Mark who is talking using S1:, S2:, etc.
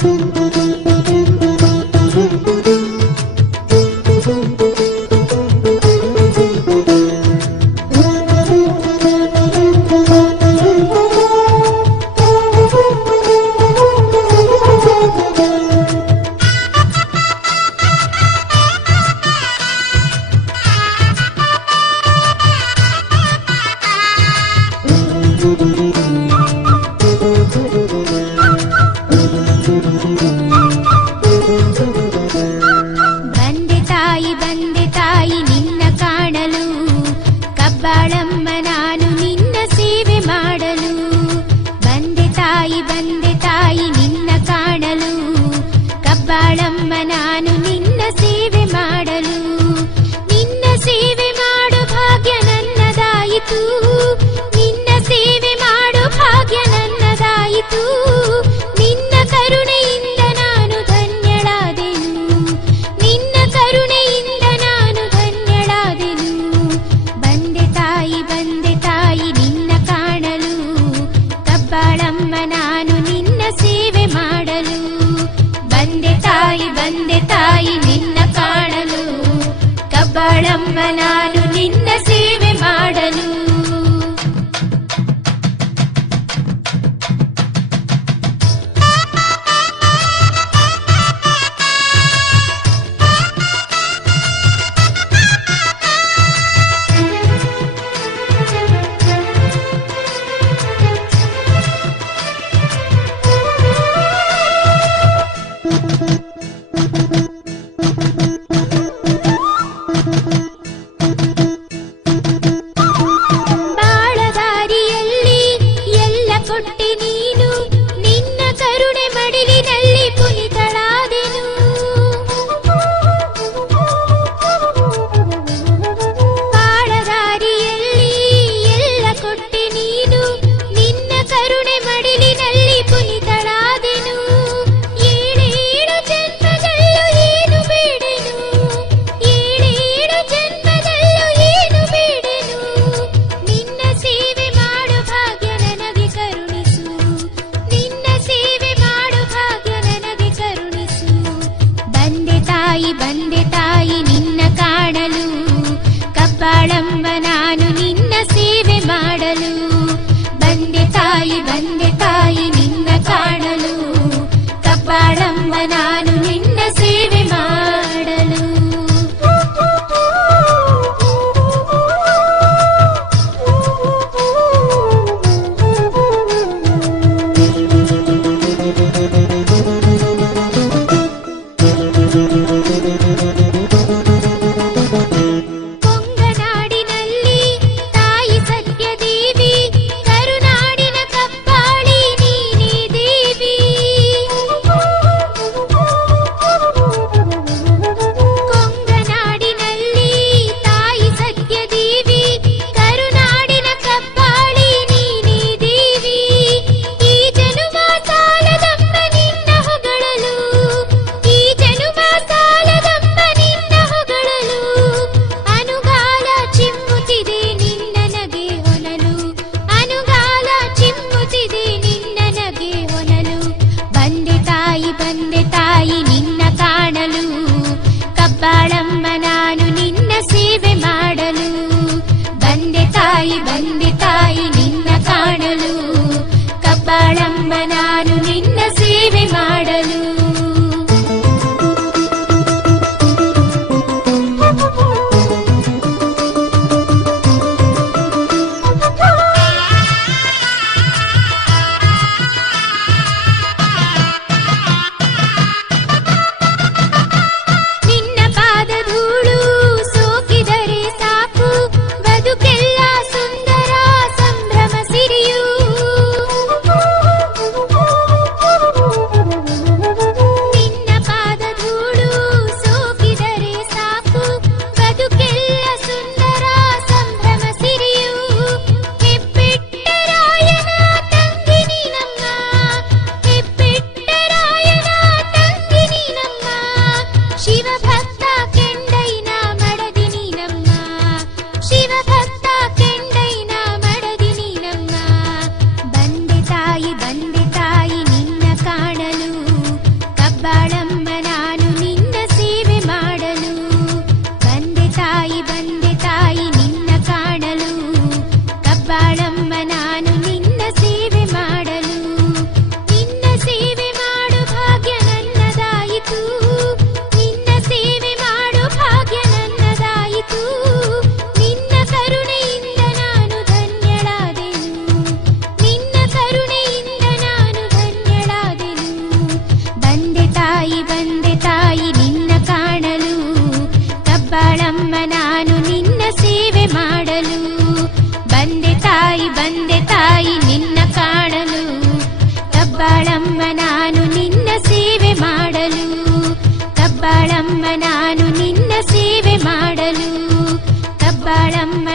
S1: thank you ಆಯಿತು ನಿನ್ನ ಕರುಣೆಯಿಂದ ನಾನು ಧನ್ಯಳಾದೆನು. ನಿನ್ನ ಕರುಣೆಯಿಂದ ನಾನು ಧನ್ಯಳಾದೆನು. ಬಂದೆ ತಾಯಿ ಬಂದೆ ತಾಯಿ, ನಿನ್ನ ಕಾಣಲು. ಕಬ್ಬಾಳಮ್ಮ, ನಾನು ನಿನ್ನ ಸೇವೆ ಮಾಡಲು. ಬಂದೆ ತಾಯಿ ಬಂದೆ ತಾಯಿ, ನಿನ್ನ ಕಾಣಲು. ಕಬ್ಬಾಳಮ್ಮ, ನಾನು ಮಾಡಲು ಬಂದೆ ತಾಯಿ ಬಂದೆ ತಾಯಿ ನಿನ್ನ ಕಾಣಲು ಕಬ್ಬಾಳಮ್ಮ ನಾನು ನಿನ್ನ ಸೇವೆ ನಾನು ನಿನ್ನ ಸೇವೆ ಮಾಡಲು ಬಂದೆ ತಾಯಿ ಬಂದೆ ತಾಯಿ ನಿನ್ನ ಕಾಣಲು ಕಬ್ಬಾಳಮ್ಮ ನಾನು ನಿನ್ನ ಸೇವೆ ಮಾಡಲು ಕಬ್ಬಾಳಮ್ಮ ನಾನು ನಿನ್ನ ಸೇವೆ ಮಾಡಲು ಕಬ್ಬಾಳಮ್ಮ